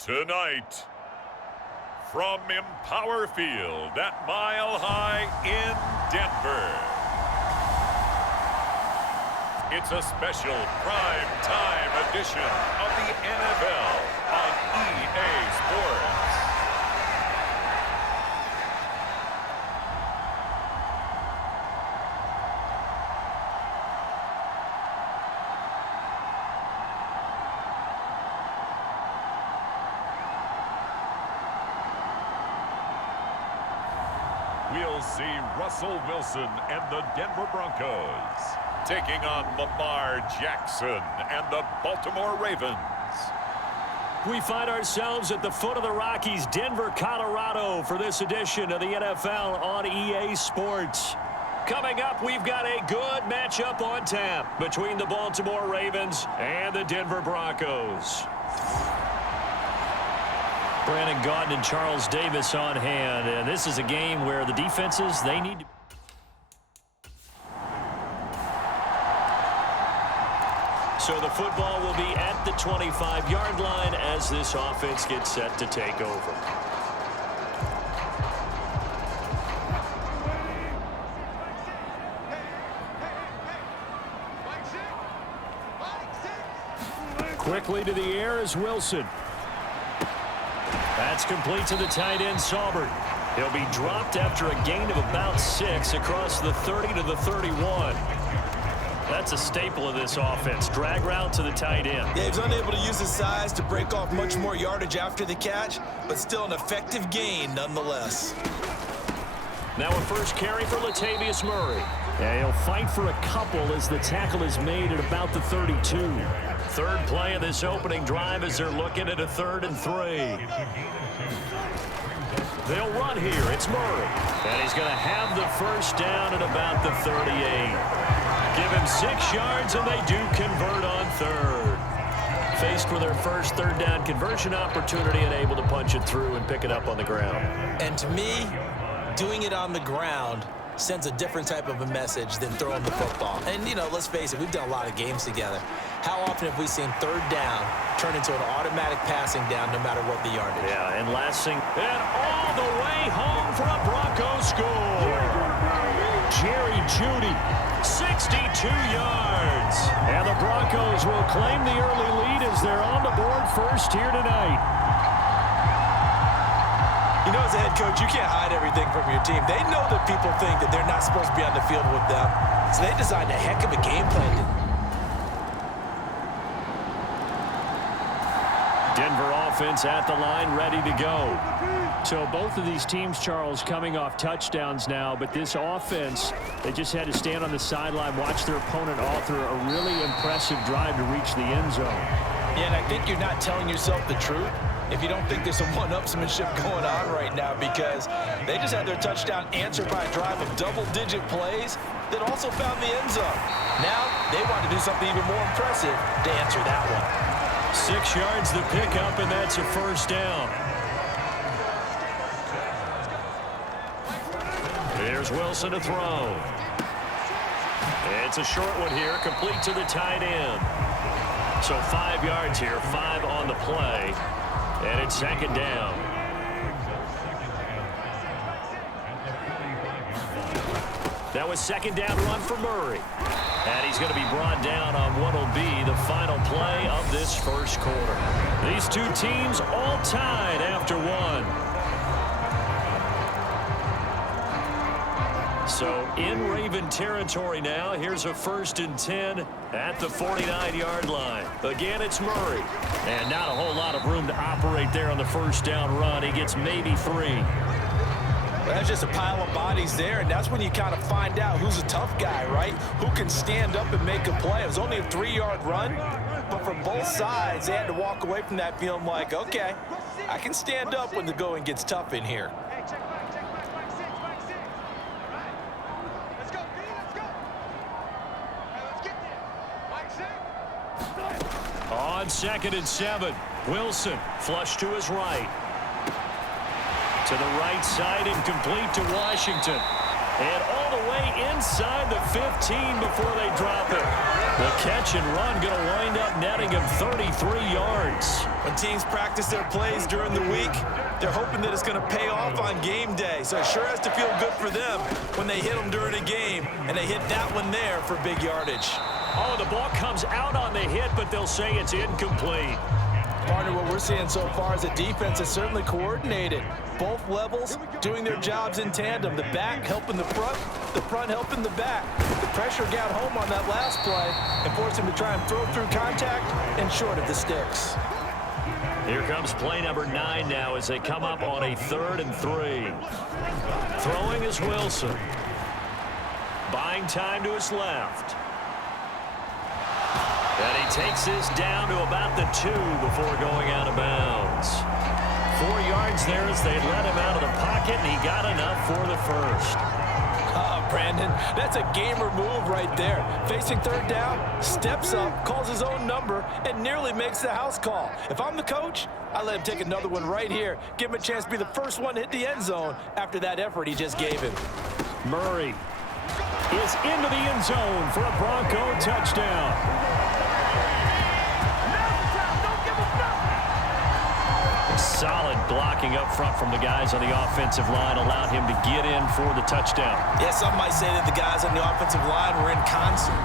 Tonight, from Empower Field at Mile High in Denver, it's a special prime time edition of the NFL on EA Sports. We'll see Russell Wilson and the Denver Broncos taking on Lamar Jackson and the Baltimore Ravens. We find ourselves at the foot of the Rockies, Denver, Colorado, for this edition of the NFL on EA Sports. Coming up, we've got a good matchup on tap between the Baltimore Ravens and the Denver Broncos. Brandon Gaudin and Charles Davis on hand, and this is a game where the defenses, they need to... So the football will be at the 25-yard line as this offense gets set to take over. Quickly to the air is Wilson. That's complete to the tight end, Saubert. He'll be dropped after a gain of about 6 across the 30 to the 31. That's a staple of this offense. Drag route to the tight end. Yeah, he's unable to use his size to break off much more yardage after the catch, but still an effective gain nonetheless. Now a first carry for Latavius Murray. Yeah, he'll fight for a couple as the tackle is made at about the 32. Third play of this opening drive as they're looking at a 3rd and 3. They'll run here. It's Murray. And he's going to have the first down at about the 38. Give him 6 yards, and they do convert on 3rd. Faced with their first 3rd down conversion opportunity and able to punch it through and pick it up on the ground. And to me, doing it on the ground sends a different type of a message than throwing the football. And, you know, let's face it, we've done a lot of games together. How often have we seen 3rd down turn into an automatic passing down no matter what the yardage? Yeah, and and all the way home for a Broncos score. Jerry Jeudy, 62 yards. And the Broncos will claim the early lead as they're on the board first here tonight. You know, as a head coach, you can't hide everything from your team. They know that people think that they're not supposed to be on the field with them, so they designed a heck of a game plan. Denver offense at the line, ready to go. So both of these teams, Charles, coming off touchdowns now, but this offense, they just had to stand on the sideline, watch their opponent author a really impressive drive to reach the end zone. Yeah, and I think you're not telling yourself the truth if you don't think there's some one-upsmanship going on right now, because they just had their touchdown answered by a drive of double-digit plays that also found the end zone. Now they want to do something even more impressive to answer that one. 6 yards the pickup, and that's a first down. Here's Wilson to throw. It's a short one here, complete to the tight end. So 5 yards here, 5 on the play. And it's 2nd down. That was 2nd down run for Murray. And he's going to be brought down on what will be the final play of this first quarter. These two teams all tied after 1. So in Raven territory now. Here's a 1st and 10 at the 49-yard line. Again, it's Murray. And not a whole lot of room to operate there on the first down run. He gets maybe 3. Well, that's just a pile of bodies there, and that's when you kind of find out who's a tough guy, right? Who can stand up and make a play. It was only a 3-yard run, but from both sides, they had to walk away from that feeling like, okay, I can stand up when the going gets tough in here. Hey, check back, back six. All right. Let's go, B, let's go. Hey, let's get there. Mike, set. On 2nd and 7, Wilson flush to his right. To the right side, incomplete to Washington. And all the way inside the 15 before they drop it. The catch and run going to wind up netting him 33 yards. When teams practice their plays during the week, they're hoping that it's going to pay off on game day. So it sure has to feel good for them when they hit them during a game, and they hit that one there for big yardage. Oh, the ball comes out on the hit, but they'll say it's incomplete. Partner, what we're seeing so far is the defense is certainly coordinated. Both levels doing their jobs in tandem. The back helping the front helping the back. The pressure got home on that last play and forced him to try and throw through contact and short of the sticks. Here comes play number 9 now as they come up on a 3rd and 3. Throwing is Wilson. Buying time to his left. And he takes this down to about the 2 before going out of bounds. 4 yards there as they let him out of the pocket, and he got enough for the first. Brandon, that's a gamer move right there. Facing 3rd down, steps up, calls his own number, and nearly makes the house call. If I'm the coach, I let him take another one right here. Give him a chance to be the first one to hit the end zone after that effort he just gave him. Murray is into the end zone for a Bronco touchdown. Solid blocking up front from the guys on the offensive line allowed him to get in for the touchdown. Yeah, some might say that the guys on the offensive line were in concert.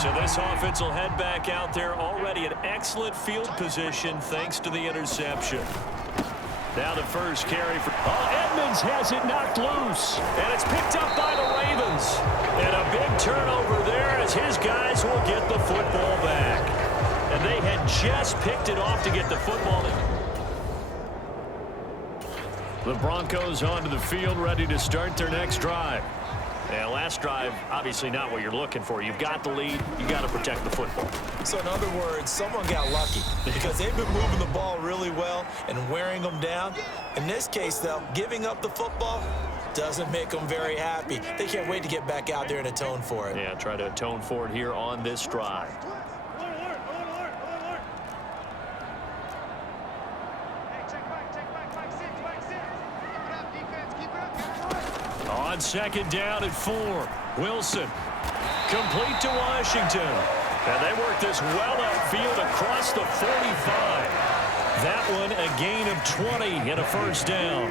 So this offense will head back out there already in excellent field position thanks to the interception. Now the first carry for... Edmonds has it knocked loose. And it's picked up by the Ravens. And a big turnover there as his guys will get the football back. And they had just picked it off to get the football. The Broncos onto the field ready to start their next drive. And last drive, obviously not what you're looking for. You've got the lead. You got to protect the football. So in other words, someone got lucky because they've been moving the ball really well and wearing them down. In this case, though, giving up the football doesn't make them very happy. They can't wait to get back out there and atone for it. Yeah, try to atone for it here on this drive. On 2nd down at 4, Wilson complete to Washington. And they work this well upfield across the 45. That one a gain of 20 and a first down.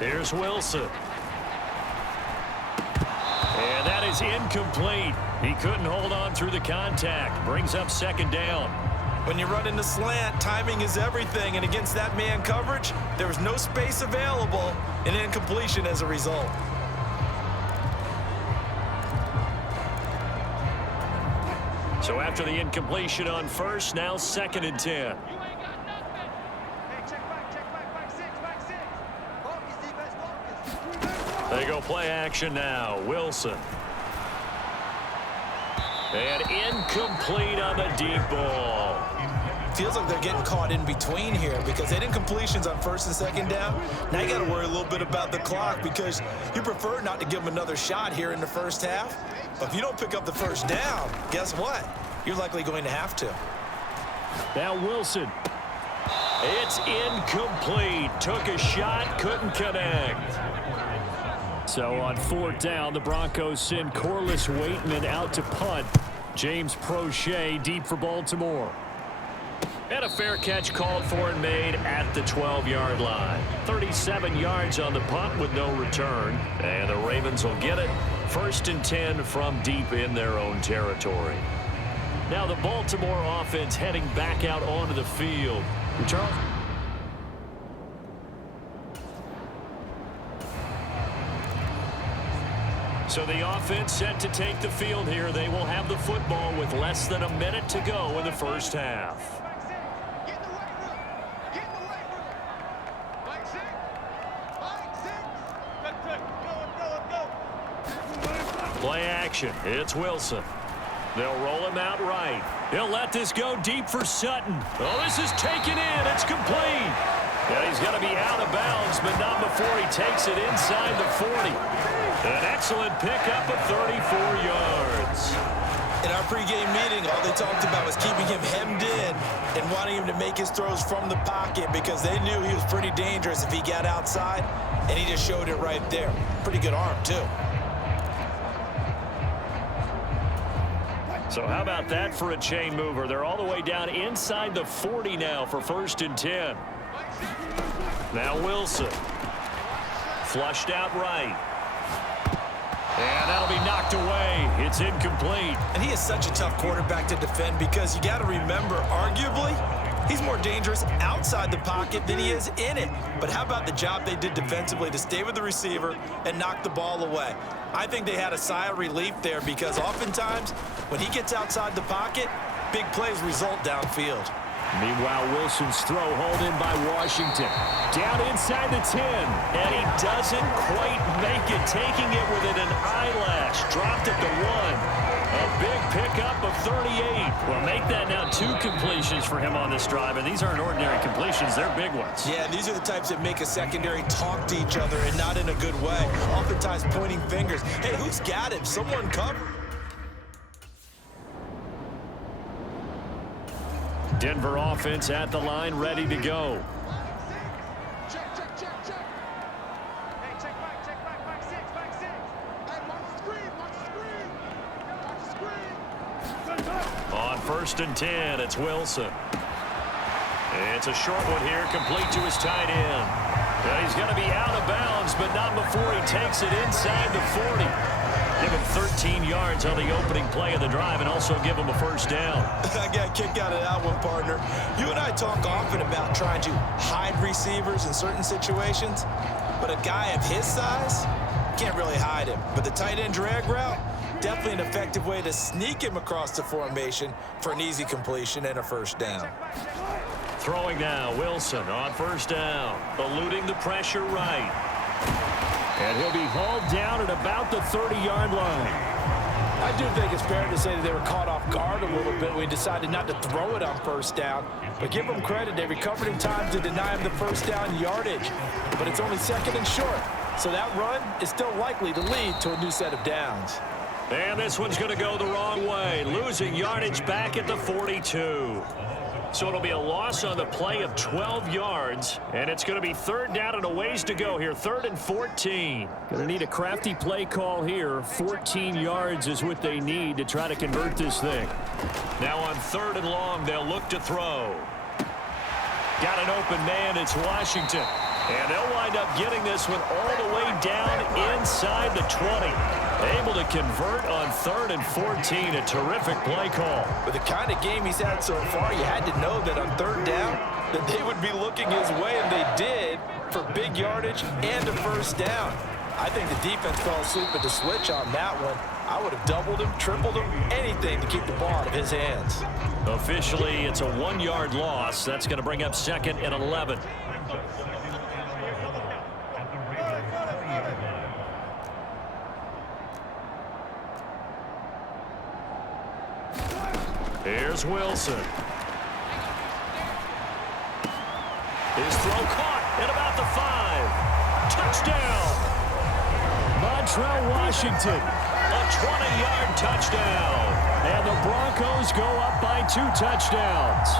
Here's Wilson. And that is incomplete. He couldn't hold on through the contact. Brings up 2nd down. When you run in the slant, timing is everything. And against that man coverage, there was no space available and incompletion as a result. So after the incompletion on first, now 2nd and 10. They go play action now. Wilson. And incomplete on the deep ball. Feels like they're getting caught in between here because they had incompletions on 1st and 2nd down. Now you got to worry a little bit about the clock because you prefer not to give them another shot here in the first half. But if you don't pick up the first down, guess what? You're likely going to have to. Now Wilson. It's incomplete. Took a shot, couldn't connect. So on 4th down, the Broncos send Corliss Waitman out to punt. James Prochet deep for Baltimore. And a fair catch called for and made at the 12-yard line. 37 yards on the punt with no return. And the Ravens will get it. 1st and 10 from deep in their own territory. Now the Baltimore offense heading back out onto the field. Charles? So the offense set to take the field here. They will have the football with less than a minute to go in the first half. Play action. It's Wilson. They'll roll him out right. He'll let this go deep for Sutton. Oh, this is taken in. It's complete. And he's going to be out of bounds, but not before he takes it inside the 40. An excellent pickup of 34 yards. In our pregame meeting, all they talked about was keeping him hemmed in and wanting him to make his throws from the pocket because they knew he was pretty dangerous if he got outside, and he just showed it right there. Pretty good arm, too. So how about that for a chain mover? They're all the way down inside the 40 now for 1st and 10. Now Wilson. Flushed out right. And that'll be knocked away. It's incomplete. And he is such a tough quarterback to defend because you got to remember, arguably, he's more dangerous outside the pocket than he is in it. But how about the job they did defensively to stay with the receiver and knock the ball away? I think they had a sigh of relief there because oftentimes when he gets outside the pocket, big plays result downfield. Meanwhile, Wilson's throw hauled in by Washington. Down inside the 10, and he doesn't quite make it, taking it within an eyelash. Dropped at the 1. A big pickup of 38. Well, make that now 2 completions for him on this drive, and these aren't ordinary completions. They're big ones. Yeah, these are the types that make a secondary talk to each other and not in a good way. Oftentimes pointing fingers. Hey, who's got him? Someone cover. Denver offense at the line, ready to go. Check, check, check, check. Hey, check back, back 6, back 6. Hey, watch the screen, watch the screen. Watch the screen. On 1st and 10, it's Wilson. It's a short one here, complete to his tight end. And he's going to be out of bounds, but not before he takes it inside the 40. Give him 13 yards on the opening play of the drive and also give him a 1st down. I got a kick out of that one, partner. You and I talk often about trying to hide receivers in certain situations, but a guy of his size can't really hide him. But the tight end drag route, definitely an effective way to sneak him across the formation for an easy completion and a 1st down. Throwing now, Wilson on 1st down, eluding the pressure right. And he'll be hauled down at about the 30-yard line. I do think it's fair to say that they were caught off guard a little bit when we decided not to throw it on 1st down. But give them credit, they recovered in time to deny him the 1st down yardage. But it's only 2nd and short, so that run is still likely to lead to a new set of downs. And this one's going to go the wrong way, losing yardage back at the 42. So it'll be a loss on the play of 12 yards, and it's going to be 3rd down and a ways to go here, 3rd and 14. Going to need a crafty play call here. 14 yards is what they need to try to convert this thing. Now on 3rd and long, they'll look to throw. Got an open man, it's Washington. And they'll wind up getting this one all the way down inside the 20. Able to convert on 3rd and 14. A terrific play call. With the kind of game he's had so far, you had to know that on 3rd down that they would be looking his way, and they did, for big yardage and a 1st down. I think the defense fell asleep at the switch on that one. I would have doubled him, tripled him, anything to keep the ball out of his hands. Officially, it's a 1-yard loss. That's going to bring up 2nd and 11. Here's Wilson. His throw caught at about the 5. Touchdown. Montrell Washington. A 20-yard touchdown. And the Broncos go up by 2 touchdowns.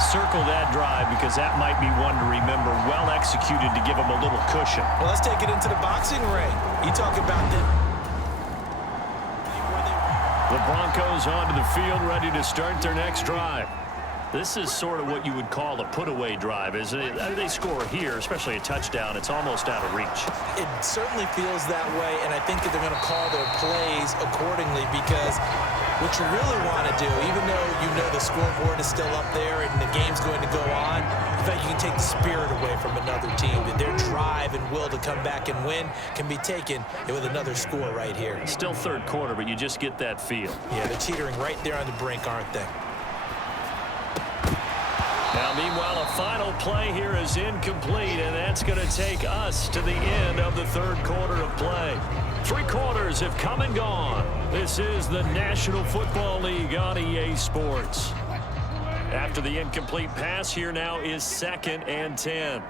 Circle that drive because that might be one to remember. Well executed to give him a little cushion. Well, let's take it into the boxing ring. You talk about the Broncos onto the field, ready to start their next drive. This is sort of what you would call a put-away drive, isn't it? They score here, especially a touchdown. It's almost out of reach. It certainly feels that way, and I think that they're going to call their plays accordingly because what you really want to do, even though you know the scoreboard is still up there and the game's going to go on, in fact, you can take the spirit away from another team, that their drive and will to come back and win can be taken with another score right here. Still 3rd quarter, but you just get that feel. Yeah, they're teetering right there on the brink, aren't they? Now, meanwhile, a final play here is incomplete, and that's going to take us to the end of the 3rd quarter of play. Three quarters have come and gone. This is the National Football League on EA Sports. After the incomplete pass, here now is 2nd and 10.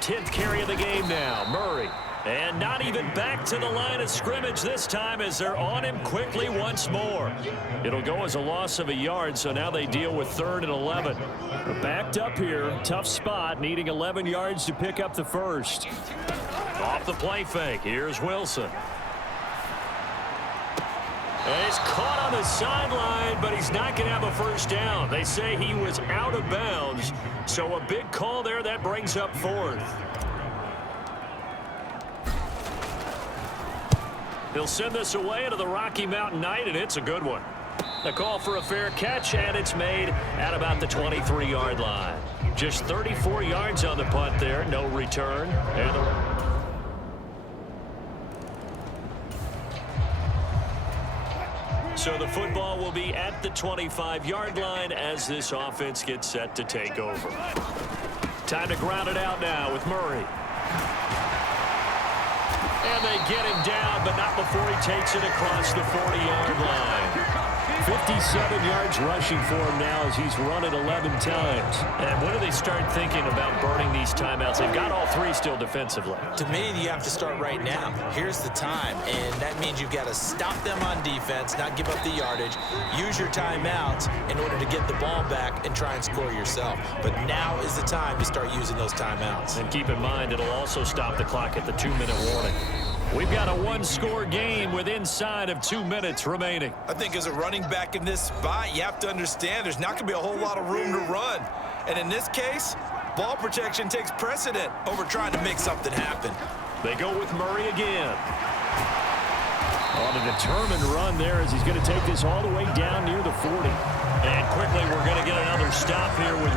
10th carry of the game now, Murray. And not even back to the line of scrimmage this time as they're on him quickly once more. It'll go as a loss of a yard, so now they deal with 3rd and 11. They're backed up here, tough spot, needing 11 yards to pick up the first. Off the play fake, here's Wilson. And he's caught on the sideline, but he's not going to have a first down. They say he was out of bounds, so a big call there that brings up 4th. He'll send this away into the Rocky Mountain Night, and it's a good one. The call for a fair catch, and it's made at about the 23-yard line. Just 34 yards on the punt there, no return. So the football will be at the 25-yard line as this offense gets set to take over. Time to ground it out now with Murray. And they get him down, but not before he takes it across the 40-yard line. 57 yards rushing for him now as he's run it 11 times. And when do they start thinking about burning these timeouts? They've got all 3 still defensively. To me, you have to start right now. Here's the time, and that means you've got to stop them on defense, not give up the yardage, use your timeouts in order to get the ball back and try and score yourself. But now is the time to start using those timeouts. And keep in mind, it'll also stop the clock at the 2-minute warning. We've got a 1-score game with inside of 2 minutes remaining. I think as a running back in this spot, you have to understand there's not going to be a whole lot of room to run. And in this case, ball protection takes precedent over trying to make something happen. They go with Murray again. On a determined run there as he's going to take this all the way down near the 40. And quickly we're going to get another stop here with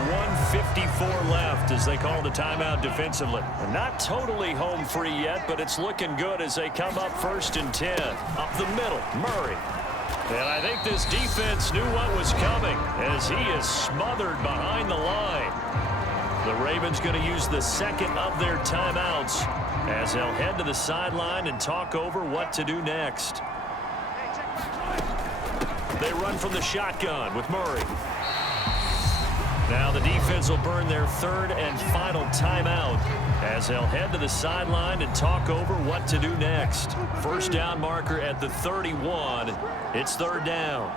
1:54 left as they call the timeout defensively. They're not totally home free yet, but it's looking good as they come up 1st and 10. Up the middle, Murray. And I think this defense knew what was coming as he is smothered behind the line. The Ravens going to use the 2nd of their timeouts as they'll head to the sideline and talk over what to do next. They run from the shotgun with Murray. Now the defense will burn their 3rd and final timeout as they'll head to the sideline and talk over what to do next. First down marker at the 31. It's 3rd down.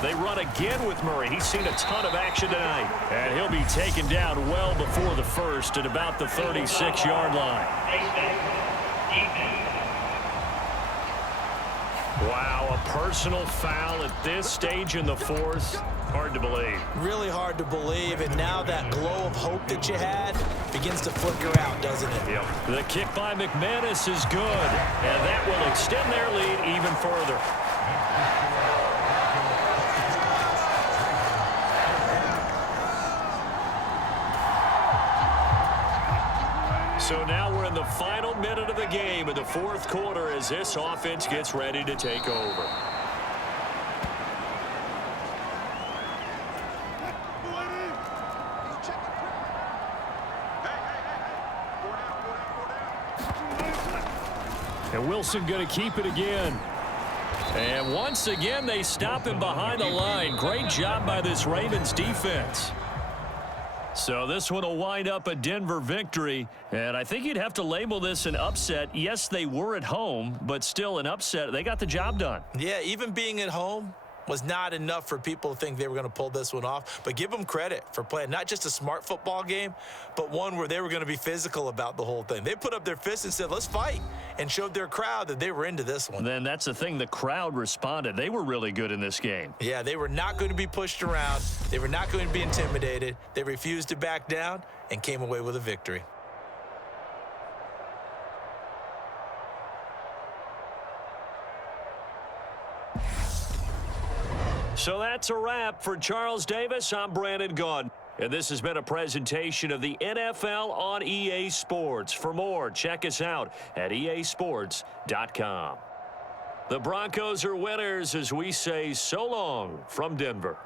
They run again with Murray. He's seen a ton of action tonight. And he'll be taken down well before the first at about the 36-yard line. Wow, a personal foul at this stage in the 4th. Hard to believe. Really hard to believe, and now that glow of hope that you had begins to flicker out, doesn't it? Yep. The kick by McManus is good, and that will extend their lead even further. So now we're in the final minute of the game in the 4th quarter as this offense gets ready to take over. And Wilson going to keep it again. And once again, they stop him behind the line. Great job by this Ravens defense. So this one will wind up a Denver victory, and I think you'd have to label this an upset. Yes, they were at home, but still an upset. They got the job done. Yeah, even being at home was not enough for people to think they were going to pull this one off. But give them credit for playing not just a smart football game, but one where they were going to be physical about the whole thing. They put up their fists and said, let's fight, and showed their crowd that they were into this one. Then that's the thing. The crowd responded. They were really good in this game. Yeah, they were not going to be pushed around. They were not going to be intimidated. They refused to back down and came away with a victory. So that's a wrap. For Charles Davis, I'm Brandon Gaudin. And this has been a presentation of the NFL on EA Sports. For more, check us out at easports.com. The Broncos are winners as we say so long from Denver.